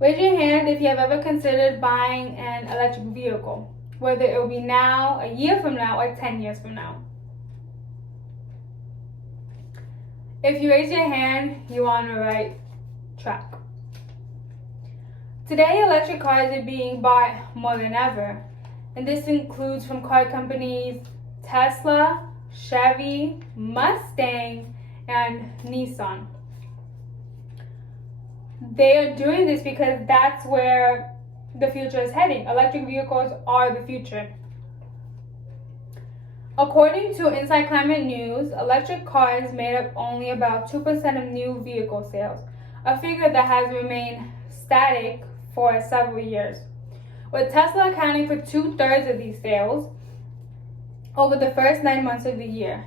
Raise your hand if you have ever considered buying an electric vehicle, whether it will be now, a year from now, or 10 years from now. If you raise your hand, you're on the right track. Today, electric cars are being bought more than ever, and this includes from car companies Tesla, Chevy, Mustang, and Nissan. They are doing this because that's where the future is heading. Electric vehicles are the future. According to Inside Climate News, electric cars made up only about 2% of new vehicle sales, a figure that has remained static for several years, with Tesla accounting for 2/3 of these sales over the first 9 months of the year.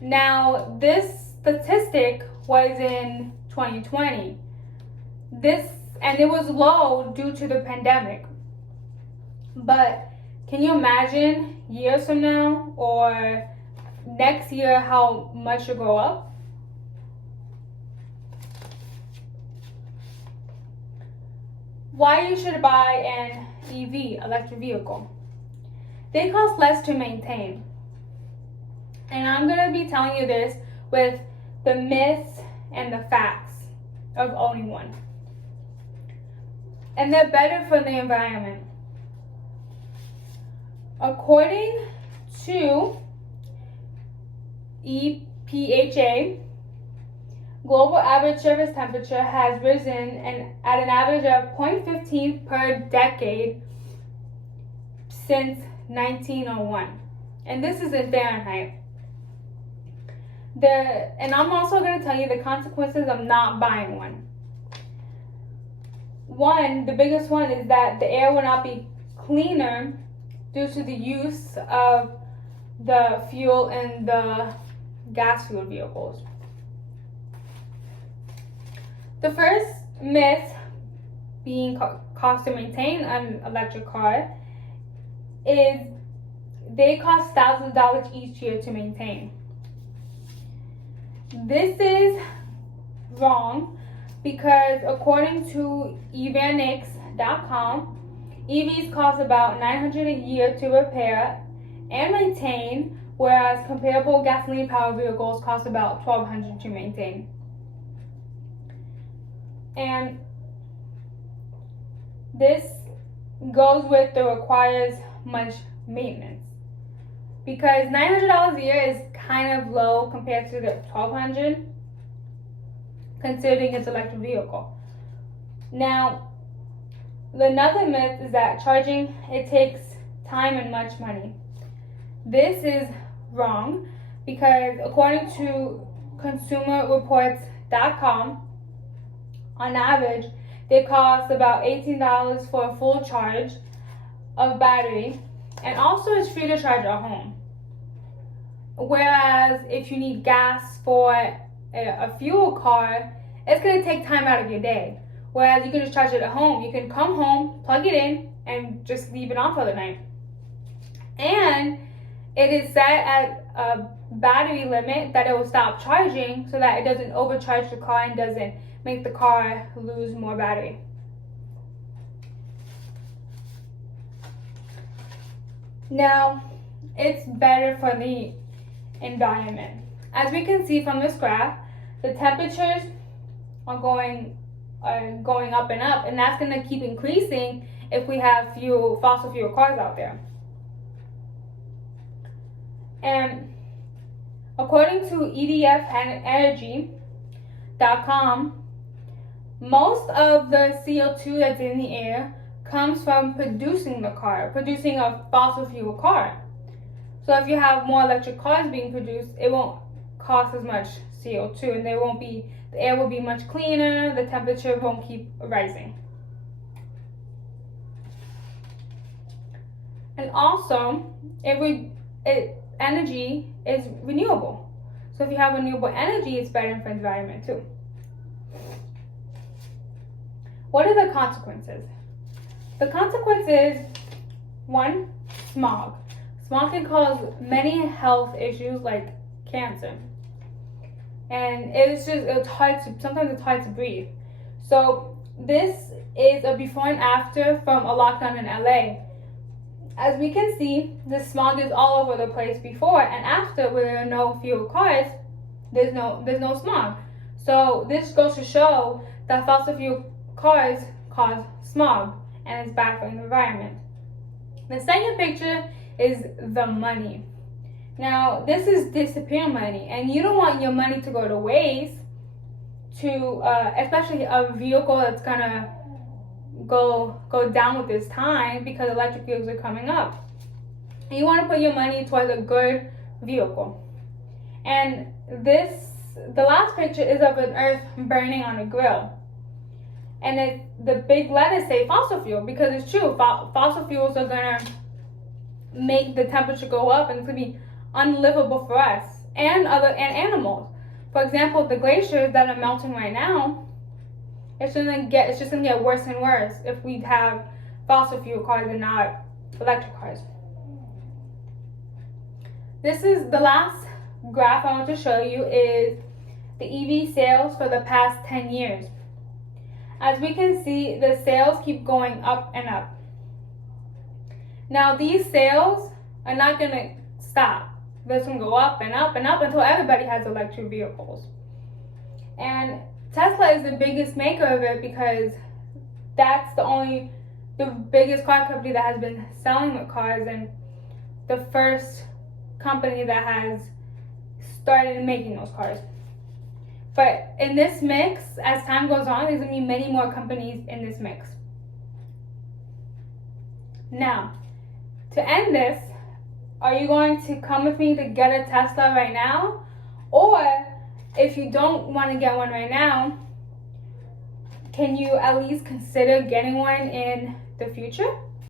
Now, this statistic was in 2020. It was low due to the pandemic. But can you imagine years from now or next year how much it go up? Why you should buy an EV, electric vehicle? They cost less to maintain. And I'm going to be telling you this with the myths and the facts of owning one. And they're better for the environment. According to EPHA, global average surface temperature has risen at an average of 0.15 per decade since 1901. And this is in Fahrenheit. And I'm also going to tell you the consequences of not buying one. One, the biggest one is that the air will not be cleaner due to the use of the fuel in the gas-fueled vehicles. The first myth being cost to maintain an electric car is they cost thousands of dollars each year to maintain. This is wrong because according to evanix.com, EVs cost about $900 a year to repair and maintain, whereas comparable gasoline-powered vehicles cost about $1,200 to maintain. And this goes with the requires much maintenance, because $900 a year is kind of low compared to the $1,200, considering it's an electric vehicle. Now, another myth is that charging, it takes time and much money. This is wrong because according to consumerreports.com, on average, they cost about $18 for a full charge of battery, and also it's free to charge at home. Whereas if you need gas for a fuel car, it's going to take time out of your day. Whereas you can just charge it at home. You can come home, plug it in, and just leave it on for the night. And it is set at a battery limit that it will stop charging so that it doesn't overcharge the car and doesn't make the car lose more battery. Now, it's better for the environment. As we can see from this graph, the temperatures are going up and up, and that's going to keep increasing if we have fossil fuel cars out there. And according to edfenergy.com, most of the CO2 that's in the air comes from producing a fossil fuel car. So if you have more electric cars being produced, it won't cost as much CO2, and the air will be much cleaner, the temperature won't keep rising. And also, energy is renewable. So if you have renewable energy, it's better for the environment too. What are the consequences? The consequence is, one, smog. Smog can cause many health issues like cancer. And sometimes it's hard to breathe. So This is a before and after from a lockdown in LA. As we can see, the smog is all over the place before, and after, where there are no fuel cars, there's no smog. So this goes to show that fossil fuel cars cause smog, and it's bad for the environment. The second picture is the money. Now, this is disappear money, and you don't want your money to go to waste, especially a vehicle that's gonna go down with this time, because electric vehicles are coming up. And you want to put your money towards a good vehicle. And the last picture is of an earth burning on a grill. And the big letters say fossil fuel, because it's true. Fossil fuels are gonna make the temperature go up, and it's gonna be unlivable for us and animals. For example, the glaciers that are melting right now, it's just gonna get worse and worse if we have fossil fuel cars and not electric cars. This is the last graph I want to show you, is the EV sales for the past 10 years. As we can see, the sales keep going up and up. Now, these sales are not gonna stop. They're gonna go up and up and up until everybody has electric vehicles. And Tesla is the biggest maker of it, because that's the biggest car company that has been selling the cars, and the first company that has started making those cars. But in this mix, as time goes on, there's gonna be many more companies in this mix. Now, to end this, are you going to come with me to get a Tesla right now? Or if you don't want to get one right now, can you at least consider getting one in the future?